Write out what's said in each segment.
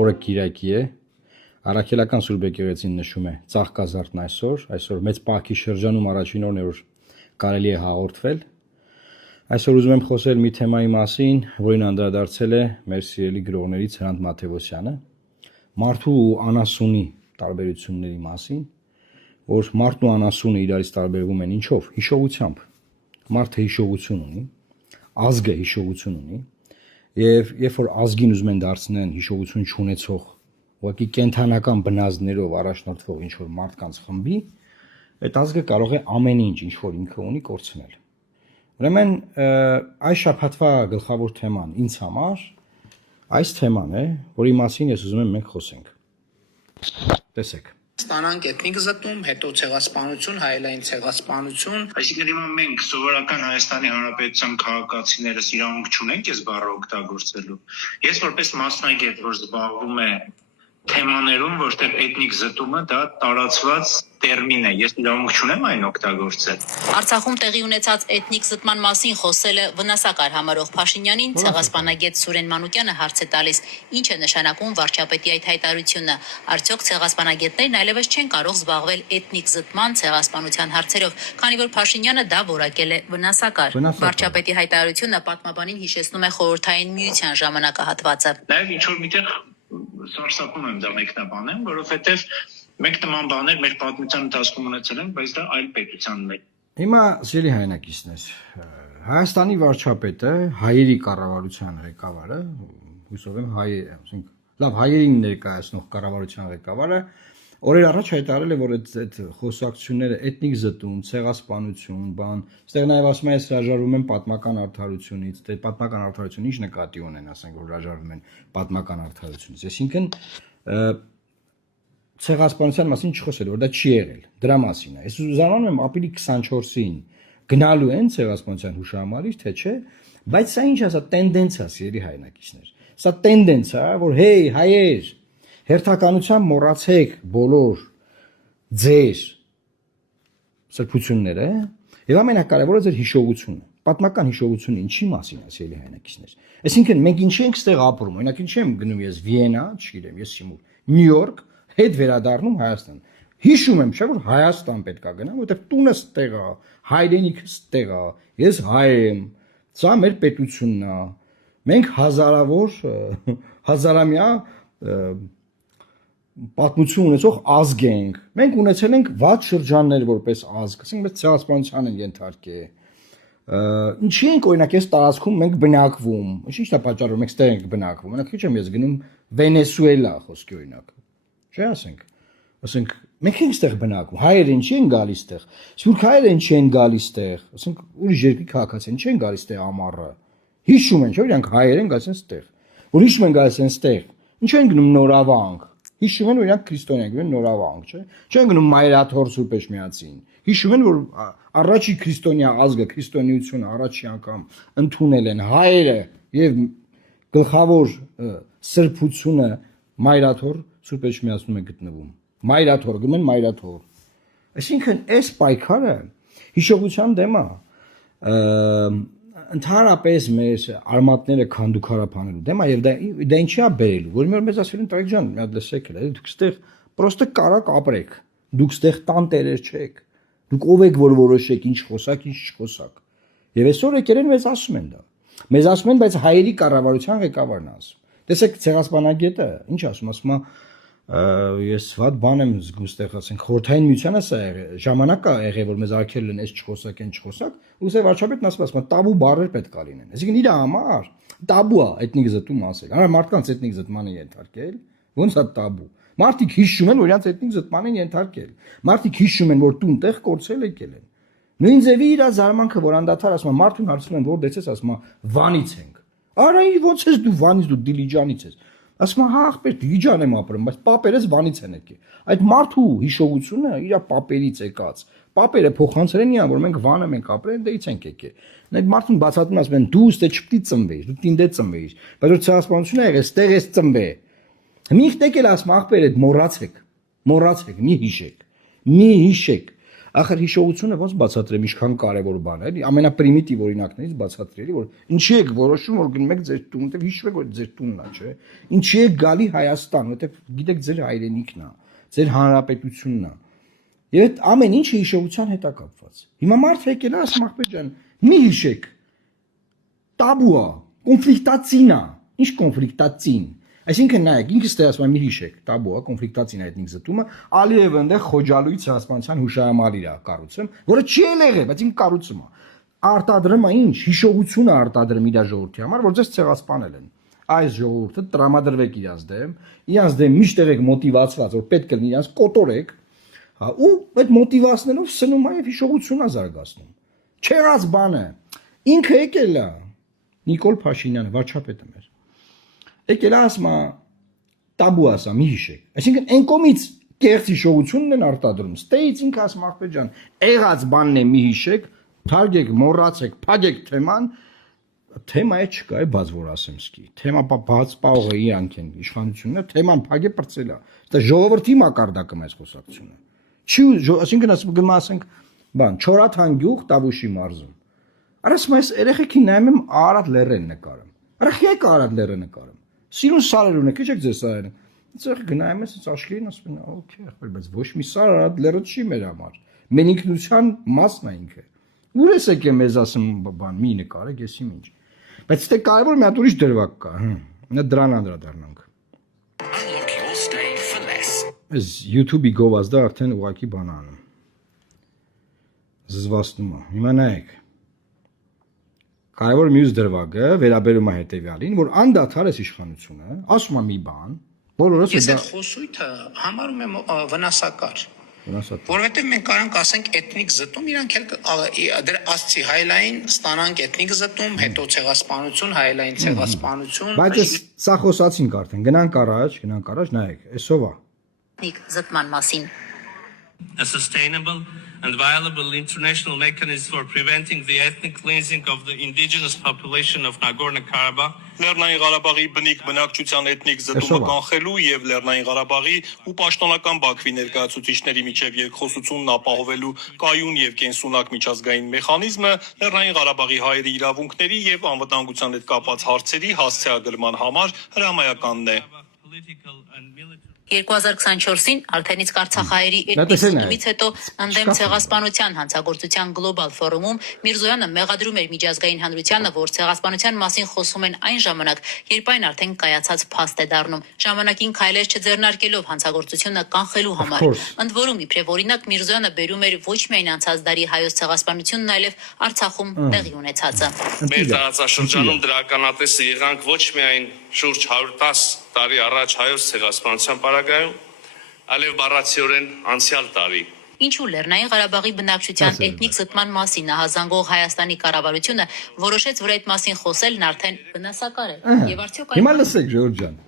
օրը Կիրակի է, Առաքելական Սուրբ Եկեղեցին նշում է Ծաղկազարդն այսօր մեծ պահքի շրջանում առաջին օրն է, որ կարելի է հաղորդվել։ Այսօր ուզում եմ խոսել մի թեմայի մասին, որին անդրադարձել է մեր սիրելի գրողներից Հրանտ Մաթևոսյանը, մարդու ու անասունի տարբերությունների մասին, որ մարդն ու անասունը իրարից տարբերվում են ինչով, հիշողությամբ։ Մարդը հիշողություն ունի, ազգը հիշողություն ունի, եւ երբ որ ազգին ուզում են դարձնեն հիշողություն չունեցող, ուղղակի կենթանական բնազդներով առաջնորդվող ինչ որ մարդկանց խմբի, այդ ազգը կարող է ամեն ինչ որ ինքը ունի կորցնել։ Ուրեմն այս շաբաթվա գլխավոր թեման ինձ համար այս թեման է, որի մասին ես ուզում եմ մենք խոսենք։ Տեսեք։ Ստանանք էթնիկ զտում, հետո ցեղասպանություն, հայելային ցեղասպանություն, Այսինքն հիմա մենք սովորական Հայաստանի Հանրապետության քաղաքացիներս իրավունք չունենք այս բառը օգտագործելու։ Ես որպես մասնագետ, որ զբաղվում է թեմաներում, որտեղ էթնիկ զտումը դա տարածված տերմին է, ես իրավունք չունեմ այն օգտագործել։ Արցախում տեղի ունեցած էթնիկ զտման մասին խոսելը վնասակար համարող Փաշինյանին ցեղասպանագետ Սուրեն Մանուկյանը հարց է տալիս. ինչ է նշանակում վարչապետի այդ հայտարարությունը, արդյոք ցեղասպանագետներն այլևս չեն կարող զբաղվել էթնիկ զտման ցեղասպանության հարցերով, քանի որ Փաշինյանը դա որակել է վնասակար։ Վարչապետի հայտարարությունը պատմաբանին հիշեցնում է խորհրդային միության ժամանակահատվածը։ Նաև ինչ որ միտեղ սարսափում եմ դա մեկնաբանեմ, որովհետև մենք նման բաներ մեր պատմության ընթացքում ունեցել ենք, բայց դա այլ պետության մեջ։ Հիմա սիրելի հայրենակիցներ, Հայաստանի վարչապետը, հայերի կառավարության ղեկավարը, հուսով եմ ասենք, լավ հայերին ներկայացնող կառավարության ղեկավարը օրեր առաջ հայտարարել է, որ այդ խոսակցությունները էթնիկ զտում, ցեղասպանություն, բան, այստեղ նաև ասում է, հրաժարվում են պատմական արդարությունից, դե պատմական արդարությունը ինչ նկատի ունեն, ասենք, որ հրաժարվում են պատմական արդարությունից։ Այսինքն ցեղասպանության մասին չխոսել, որ դա չի եղել, դրա մասին է։ Ես զարմանում եմ ապրիլի 24-ին գնալու են ցեղասպանության հուշահամալիր, թե չէ, բայց սա ինչ է, սա տենդենցիա, սիրելի հայրենակիցներ։ Սա տենդենցիա, որ հեյ, հայեր, հերթականությամբ մոռացեք բոլոր ձեր սրբությունները եւ ամենակարևորը ձեր հիշողությունը։ Պատմական հիշողությունը ինչի մասին է, սիրելի հայրենակիցներ։ Այսինքն մենք ինչ ենք ստեղ ապրում, օրինակ ինչ եմ գնում ես Վիեննա, չգիտեմ, ես Սիմուր, Նյու Յորք, հետ վերադառնում Հայաստան։ Հիշում եմ, չէ՞ որ Հայաստան պետք է գնամ, որովհետեւ տունս ստեղ է, հայրենիքս ստեղ է, ես հայ եմ, սա մեր պետությունն է։ Մենք հազարամյա պատմություն ունեցող ազգ ենք։ Մենք ունեցել ենք վատ շրջաններ որպես ազգ, ասենք մեծ ցեղասպանության են ենթարկել։ Ինչի ենք օրինակ այս տարածքում մենք բնակվում։ Ինչ է պատճառը, մենք ստեղ ենք բնակվում։ Օրինակ քիչ եմ ես գնում Վենեսուելա խոսքի օրինակ։ Չէ՞ ասենք մենք ենք ստեղ բնակվում։ Հայերը ինչի են գալիս ստեղ։ Սուրբ հայերը ինչի են գալիս ստեղ։ Ասենք ուրիշ երկրի քաղաքացիներ ինչի են գալիս ստեղ ամառը։ Հիշում են, չէ՞ իրանք հայեր են գալիս են ստեղ։ Որ հիշում են գալիս են ստեղ։ Ինչու են գնում Նորավանք։ Հիշում են, որ իրանք քրիստոնյա են, Նորավանք, չէ՞։ Չեն գնում Մայրաթոր Սուրբ Էջմիածին։ Հիշում են, որ առաջի քրիստոնյա ազգը, քրիստոնեությունը առաջի անգամ ընդունել են հայերը եւ գլխավոր սրբությունը Մայրաթոր Սուրբ Էջմիածնում է գտնվում։ Մայրաթոր, գնում են Մայրաթոր։ Այսինքն այս պայքարը հիշողության դեմ է։ Ընդհանրապես մեր արմատները քանդուքարափանելու դեմ է եւ դա ինչի է բերելու, որ մի օր մեզ ասել են Տարեկ ջան, մի հատ լսեք էլ, դուք ստեղ պրոստը կարակ ապրեք, դուք ստեղ տան տերեր չեք, դուք ով եք որ որոշեք ինչ խոսակ, ինչ չխոսակ։ Եվ այսօր եկել են մեզ ասում են դա։ Մեզ ասում են, բայց հայերի կառավարության ղեկավարն է ասում։ Տեսեք ցեղասպանագետը ինչ ասում է ես վատ բան եմ զգում ստեղ ասենք խորհրդային միությանը սա ժամանակ է եղել որ մեզ արգելել են այս չխոսակ են չխոսակ ուստի վարչապետն ասում է տաբու բառեր պետք է լինեն այսինքն իր համար տաբու է էթնիկ զտում ասել հա մարդկանց էթնիկ զտման են ենթարկել ոնց է տաբու մարդիկ հիշում են որ իրանց էթնիկ զտման են ենթարկել մարդիկ հիշում են որ տուն տեղ կորցրել եկել են նույն ձևի իր զարմանքը որ անդադար ասում է մարդուն հարցնում են որտեղից ես ասում է Վանից ենք արա ինչ ոնց ես դու Վանից դու Դիլիջանից ես ասում է հա ախպեր Դիլիջան եմ ապրում բայց պապերս Վանից են եկել այդ մարդու հիշողությունը իր պապերից եկած պապերը փոխանցել են իրան որ մենք Վանը մենք ապրել դեից ենք եկել այդ մարդուն բացատրում ասում են դու ստե չպետք է ծնվեիր դու տինդե ծնվեիր բայց որ ցեղասպանությունը եղել ստեղ ես ծնվե մի տեկել ասում ախպեր այդ մոռացեք մի հիշեք Ախր հիշողությունը ոնց բացատրեմ ինչքան կարևոր բան է, էլի ամենապրիմիտիվ օրինակներից բացատրելի, որ ինչի եք որոշում, որ գնում եք ձեր տուն, որտեվ հիշում եք, որ ձեր տունն է, չէ։ Ինչի եք գալի Հայաստան, որտեվ գիտեք ձեր հայրենիքն է, ձեր հանրապետությունն է։ Եվ այդ ամեն ինչը հիշողության հետ է կապված։ Հիմա մարդը եկել է, ասում ախպեր ջան, մի հիշեք։ Տաբու է, կոնֆլիկտացին է։ Ինչ կոնֆլիկտացին։ Այսինքն նայեք, ինքս թե ասում եմ մի հիշեք, տաբու է, կոնֆլիկտացին է էթնիկ զտումը, Ալիևը այնտեղ Խոջալույի ցեղասպանության հուշահամալիր է կառուցում, որը չի եղել, բայց ինքը կառուցում է։ Արտադրումը ինչ, հիշողություն է արտադրում իր ժողովրդի համար, որ ձեզ ցեղասպանել են։ Այս ժողովուրդը տրամադրվեք իրանց դեմ միշտ եղեք մոտիվացված, որ պետք է իրանց կոտորեք, հա, ու այդ մոտիվացնելով սնում է եւ հիշողությունն է զարգացնում։ Չեղած բանը։ Ինքը եկել է Նիկոլ Փաշինյանը, վարչապետը մեր։ Եկել է ասում է տաբու ասա, մի հիշեք։ Այսինքն այն կողմից կեղծ հիշողությունն են արտադրում։ Ստեից ինքը ասում ախպեր ջան, եղած բանն է մի հիշեք, թարգեք, մոռացեք, փագեք թեման, թեմայը չկա, է բաց որ ասեմ սկի։ Թեմա բաց պաղը իրանք են իշխանությունները, թեման փագե բրծել է։ Դա ժողովրդի մակարդակը մեծ խոսակցությունը։ Չի, այսինքն ասում գնում ասենք, բան, Չորաթան գյուղ Տավուշի մարզում։ Արասում այս երեխեքին նայում եմ Արարատ լեռեն նկարում։ Արախյակ Արարատ լեռը նկարում։ Սիրուն սարեր ունեք, քիչ եք ձեր սարերը։ Այդտեղ գնայում ես աշխարհին ասում են, օքեյ, ախպեր, բայց ոչ մի սար Արարատ լեռը չի մեր համար։ Մենիկնության մասն է ինքը։ Ուր ես եկե մեզ ասում բան, մի նկարեք, ես իմ ինչ։ Բայց դե կարևոր մի հատ ուրիշ դրվագ կա, նա դրան անդրադառնանք։ Այս YouTube-ի գովազդը արդեն ուղակի բան անում։ Զզվացնում է։ Հիմա նայեք։ Կարևոր մյուս դրվագը վերաբերում է հետևյալին, որ անդադար է իշխանությունը, ասում է մի բան, բոլորս Ես այդ խոսույթը համարում եմ վնասակար։ Որովհետև մենք կարանք ասենք էթնիկ զտում, իրանք էլ դեր ասցի հայլային ստանանք էթնիկ զտում, հետո ցեղասպանություն, հայլային ցեղասպանություն։ Բայց սա խոսացինք արդեն, գնանք առաջ, նայեք, էսով է։ Էթնիկ զտման մասին։ A sustainable and viable international mechanism for preventing the ethnic cleansing of the indigenous population of Nagorno-Karabakh. Լեռնային Ղարաբաղի բնիկ բնակչության էթնիկ զտումը կանխելու եւ Լեռնային Ղարաբաղի ու պաշտոնական Բաքվի ներկայացուցիչների միջև երկխոսությունն ապահովելու կայուն եւ կենսունակ միջազգային մեխանիզմը Լեռնային Ղարաբաղի հայերի իրավունքների եւ անվտանգության հետ կապված հարցերի հասցեագրման համար հրամայականն է։ 2024-ին Արթենից Արցախահայերի էթնիկ զտումից հետո ընդդեմ ցեղասպանության հանցագործության գլոբալ ֆորումում Միրզոյանը մեղադրում էր միջազգային հանրությանը, որ ցեղասպանության մասին խոսում են այն ժամանակ, երբ այն արդեն կայացած փաստ է դառնում, ժամանակին քայլեր չձեռնարկելով հանցագործությունը կանխելու համար։ Ընդ որում, իբրև օրինակ Միրզոյանը բերում էր ոչ միայն անցած դարի հայոց ցեղասպանությունն, այլև Արցախում տեղի ունեցածը։ Մեր տարածաշրջանում դրականատեսը եղանք ոչ միայն շուրջ 110 տարի առաջ հայոց ցեղասպանության պարագայում, այլև բառացիորեն անցյալ տարի։ Ինչու Լեռնային Ղարաբաղի բնակչության էթնիկ զտման մասին նահազանգող Հայաստանի կառավարությունը որոշեց, որ այդ մասին խոսելն արդեն վնասակար է։ Եվ արդյոք Հիմա լսեք Ժորժ ջան։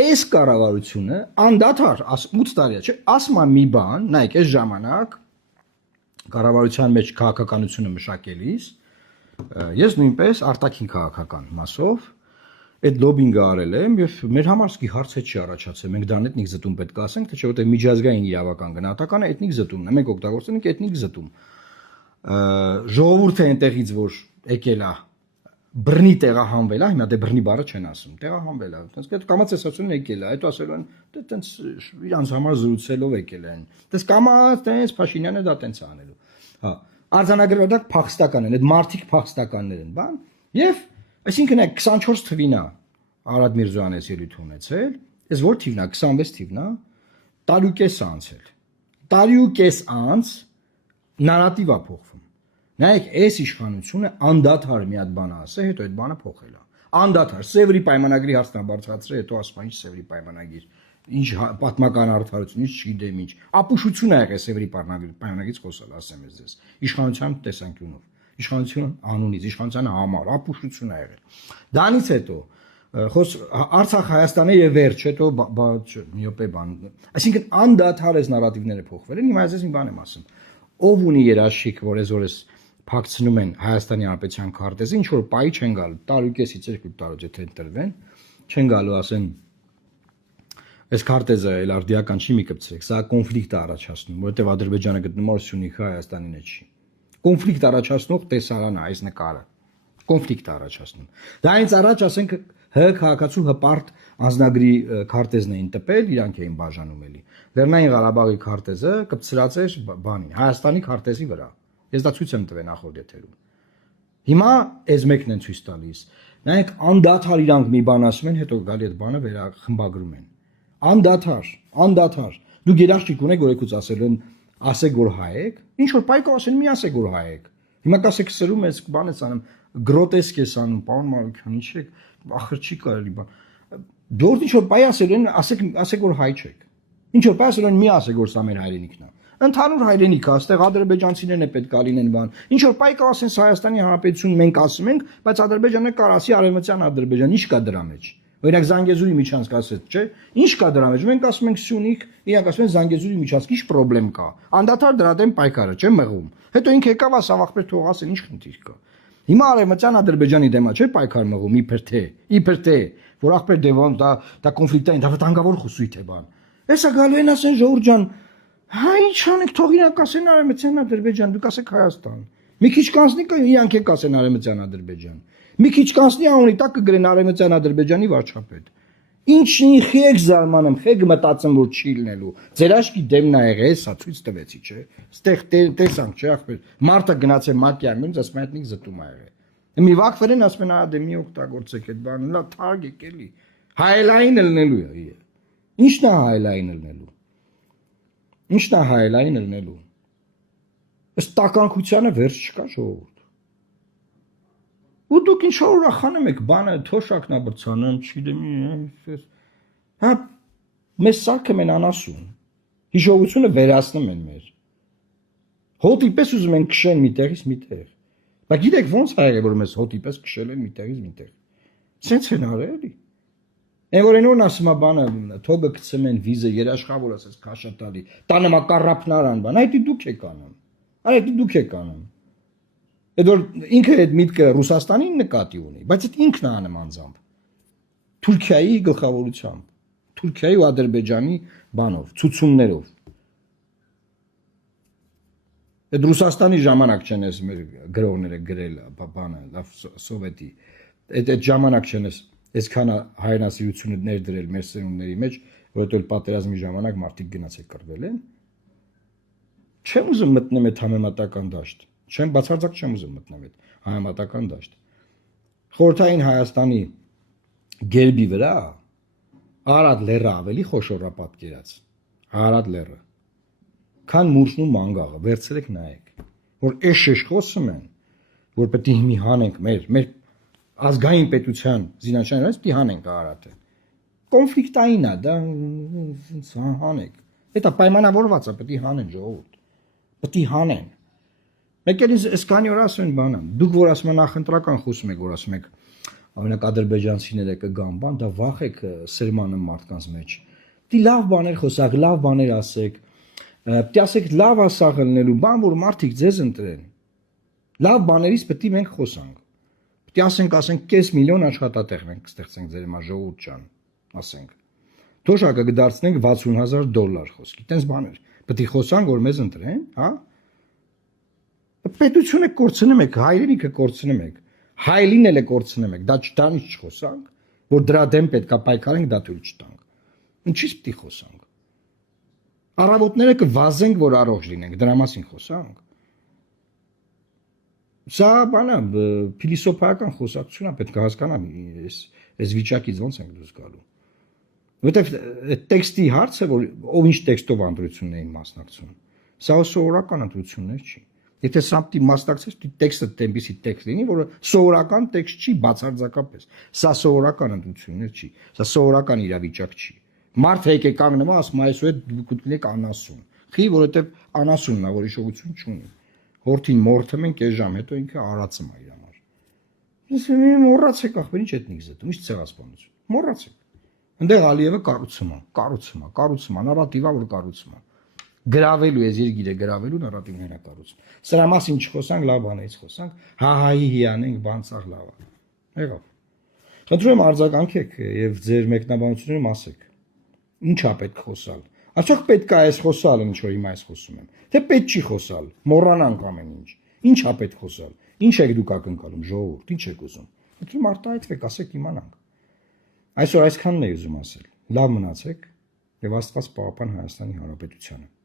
Այս կառավարությունը անդադար 8 տարի է, չէ, ասում է մի բան, նայեք, այս ժամանակ կառավարության մեջ քաղաքականությունը մշակելիս ես նույնպես արտաքին քաղաքական մասով այդ լոբինգը արել եմ եւ մեր համար սկի հարց է չի առաջացել։ Մենք դրան էթնիկ զտում պետք է ասենք, թե չէ, որտեղ միջազգային իրավական գնահատականը էթնիկ զտումն է։ Մենք օգտագործում ենք էթնիկ զտում։ Ժողովուրդը այնտեղից որ եկել է բռնի տեղահանվել է, հիմա դե բռնի բառը չեն ասում, տեղահանվել է։ Այդպես այդ կամացեսացումն եկել է, հետո ասելու են, դե տենց իրանց համար զրուցելով եկել են։ Դες կամաց տենց Փաշինյանը դա տենց անելու։ Հա, արձանագրվող փախստական են, այդ մարտիկ փախստականներ են, բան։ Եվ այսինքն այդ 24 թվին է Արադ Միրզոյանը ելույթ ունեցել, այս որ թիվն է, 26 թիվն է, տարուկես անցել։ Տարուկես անց նարատիվ է փոխվում։ Նայեք, այս իշխանությունը անդադար մի հատ բան ասել, հետո այդ բանը փոխել է։ Անդադար Սևրի պայմանագրի հարցն է բարձրացրել, հետո ասում ինչ Սևրի պայմանագիր, ինչ պատմական արդարություն, ինչ չգիտեմ ինչ։ Ապուշություն է եղել Սևրի պայմանագրից խոսալ, ասեմ ես ձեզ։ Իշխանության տեսանկյունով, իշխանության անունից, իշխանության համար ապուշություն է եղել։ Դրանից հետո Արցախ Հայաստանը եւ վերջ, հետո միոպե բան։ Այսինքն անդադար այս նարատիվները փոխվել են։ Հիմա ես մի բան եմ ասում։ Ով ունի երաշխիք, որ այսօրս փակցնում են Հայաստանի Հանրապետության քարտեզը, ինչ որ պայի չեն գալու, տարուկեսից 2 տարի եթե ընտրվեն, չեն գալու ասեն Այս քարտեզը էլ արդիական չի մի կպցրեք, սա կոնֆլիկտ է առաջացնում, որովհետև Ադրբեջանը գտնվում է Սյունիքի Հայաստանի մեջ։ Կոնֆլիկտ առաջացնող տեսարանն է այս նկարը։ Կոնֆլիկտ է առաջացնում։ Դա այնց առաջ ասենք ՀՀ քաղաքացու հպարտ անձնագրի քարտեզն էին տպել, իրանք էին բաժանում էլի։ Լեռնային Ղարաբաղի քարտեզը կպցրած էր բանի, Հայաստանի քարտեզի վրա։ Ես դա ցույց եմ տվել նախորդ եթերում։ Հիմա այս մեկն են ցույց տալիս։ Նայեք անդադար իրանք մի բան ասում են, հետո գալի այդ բանը վերախմբագրում են։ Անդադար։ Դուք երաշխիք ունեք, որ եկուց ասեք որ հայ եք, ինչ որ պայքար ասեն, մի ասեք որ հայ եք։ Հիմա կասեք սրում ես բան ես անում, գրոտեսկ ես անում, պարոն Մարուկյան, ինչ եք, ախր չի կարելի բան։ Դուրս ինչ որ պայ ասել են, ասեք որ հայ չեք։ Ինչ որ պայ ասել են, մի ասեք որ սա մեր հայրենիքն է։ Ընդհանուր հայրենիք է, այստեղ ադրբեջանցիներն է պետք է լինեն բան։ Ինչ որ պայքար ասեն Հայաստանի Հանրապետություն մենք ասում ենք, բայց Ադրբեջանը կար ասի արևմտյան Ադրբեջան, ինչ կա դրա մեջ։ Օրինակ Զանգեզուրի միջանցք ասեց, չէ՞։ Ինչ կա դրա մեջ։ Մենք ասում ենք Սյունիք, իրանք ասում են Զանգեզուրի միջանցք, ինչ խնդրեմ կա։ Անդադար դրա դեմ պայքարը, չէ՞ մեղում։ Հետո ինքը եկավ ասա աղբեր թող ասեն, ինչ խնդիր կա։ Հիմա արևմտյան Ադրբեջանի դեմ է, չէ՞ պայքար մեղում, իբր թե, որ աղբեր դեվոն դա կոնֆլիկտային, դա վտանգավոր խուսույթ է բան։ Էսա գալու են ասեն Ժողովուրդ ջան, հա ինչ անեք, թող իրանք ասեն արևմտյան Ադրբեջան, դուք ասեք Հայաստան։ Մի քիչ կանցնի իրանք եք ասեն արևմտյան Ադրբեջան։ Մի քիչ կանցնի անունի տակ կգրեն արևմտյան Ադրբեջանի վարչապետ։ Ինչի խեք զարմանում, խեք մտածում որ չի լինելու։ Ձեր աչքի դեմն ա եղել, սա ցույց տվեցի, չէ։ Ստեղ տեսանք, չէ, ախպեր։ Մարտը գնացել մակյարմին, ասում են էթնիկ զտում ա եղել։ Մի վախվերեն ասում են, դե մի օգտագործեք այդ բանը, լա թարգեք էլի։ Հայլային լնելու է։ Ինչն է հայլային լնելու։ Ինչն է հայլային լնելու։ Ըստ տականքությանը վերջ չկա ժողովուրդ։ Ու դուք ինչ որ ուրախանում եք, բանը թոշակն է բրցանում, չգիտեմ, հա մեզ սարքում են անասուն։ Հիշողությունը վերացնում են մեր։ Հոտի պես ուզում են քշեն միտեղից միտեղ։ Բայց գիտեք ո՞նց ա եղել որ մեզ հոտի պես քշել են միտեղից միտեղ։ Սենց են արել էլի։ Այն որ այնօրն ասում է բանը, թողը գցում են վիզը երաշխավոր ասես քաշատալի, տանը մա կառապնարան բան, այդ դուք եք անում։ Այդ դուք եք անում։ Այդ որ ինքը այդ միտքը Ռուսաստանին նկատի ունի, բայց այդ ինքն է անում անձամբ։ Թուրքիայի գլխավորությամբ, Թուրքիայի ու Ադրբեջանի բանով, ցուցումներով։ Այդ Ռուսաստանի ժամանակ չեն ես մեր գրողները գրել բանը, լավ սովետի։ Այդ ժամանակ չեն ես այսքան հայրենասիրությունը ներդրել մեր սերունդների մեջ, որովհետև պատերազմի ժամանակ մարդիկ գնացել կռվել են։ Չեմ ուզում մտնեմ այդ համեմատական դաշտ։ Չեմ բացարձակ չեմ ուզում մտնել այդ համեմատական դաշտ։ Խորհրդային Հայաստանի գերբի վրա Արադ լեռը ավելի խոշոր է պատկերած։ Արադ լեռը։ Քան Մուրշն ու Մանգաղը, վերցրեք նայեք, որ էշ խոսում են, որ պետք է հիմի հանենք մեր ազգային պետության զինանշաններից պետք է հանենք Արարատը։ Կոնֆլիկտային է, դա հանենք։ Դա պայմանավորված է, պետք է հանեն ժողովուրդ։ Պետք է հանեն։ Մեկ էլ այսքանի օր ասում են բանը, դուք որ ասում եք նախընտրական խոսում եք, որ ասում եք օրինակ ադրբեջանցիները կգան, բան, դա վախ եք սերմանը մարդկանց մեջ։ Դի լավ բաներ խոսակ, լավ բաներ ասեք։ Պետք է ասեք լավ ասաղ լինելու բան, որ մարդիկ ձեզ ընտրեն։ Լավ բաներից պետք է մենք խոսանք։ Պետք է ասենք 500,000 աշխատատեղ մենք կստեղծենք ձեր հիմա ժողովուրդ ջան, ասենք։ Թոշակը կդարձնենք $60,000 խոսքի։ Տենց բաներ։ Պետք է խոսանք, որ մեզ ընտրեն, հա։ Պետությունը կորցնում եք, հայրենիքը կորցնում եք, հայլին էլ է կորցնում եք, դա չտանից չխոսանք, որ դրա դեմ պետք է պայքարենք, դա թույլ չտանք։ Ինչի՞ց պետք է խոսանք։ Առավոտները կվազենք, որ առողջ լինենք, դրա մասին խոսանք։ Սա բանը փիլիսոփայական խոսակցություն է, պետք է հասկանամ այս վիճակից ոնց ենք դուրս գալու։ Որովհետև այդ տեքստի հարցը, որ ով ինչ տեքստով ընտրությունն էին մասնակցում, սա սովորական ընտրություններ չի։ Եթե սա պիտի մասնակցես, տեքստը տեմպիսի տեքստ լինի, որը սովորական տեքստ չի բացարձակապես։ Սա սովորական ընտրություններ չի, սա սովորական իրավիճակ չի։ Մարդը եկե կանգնում է, ասում է, այսօր դուք ունեք անասուն։ Խի, որովհետև անասունն է, որ հիշողություն չունի։ Հորթին մորթում են կես ժամ, հետո ինքը արածում է իր համար։ Ես մոռացեք ախպեր, ինչ էթնիկ զտում, ինչ ցեղասպանություն։ Մոռացեք։ Այնտեղ Ալիևը կառուցում է, նարատիվա որ կառուցում է։ Գրավելու է երկիրը, գրավելու նարատիվն է կառուցում։ Սրա մասին չխոսանք, լավ բաներից խոսանք, հահայի հիանենք, բան ցախ լավ է։ Եղավ։ Խնդրում եմ արձագանքեք եւ ձեր մեկնաբանություններում ասեք։ Ինչա պետք խոսալ։ Արդյոք պետք է այս խոսալը, ինչ որ հիմա ես խոսում եմ։ Թե պետք չի խոսալ։ Մոռանանք ամեն ինչ։ Ինչա պետք խոսալ։ Ինչ եք դուք ակնկալում, ժողովուրդ, ինչ եք ուզում։ Դուք արտահայտվեք, ասեք իմանանք։ Այսօր այսքանն էի ուզում ասել։ Լավ մնացեք եւ Աստված պահապան Հայաստանի Հանրապետությանը։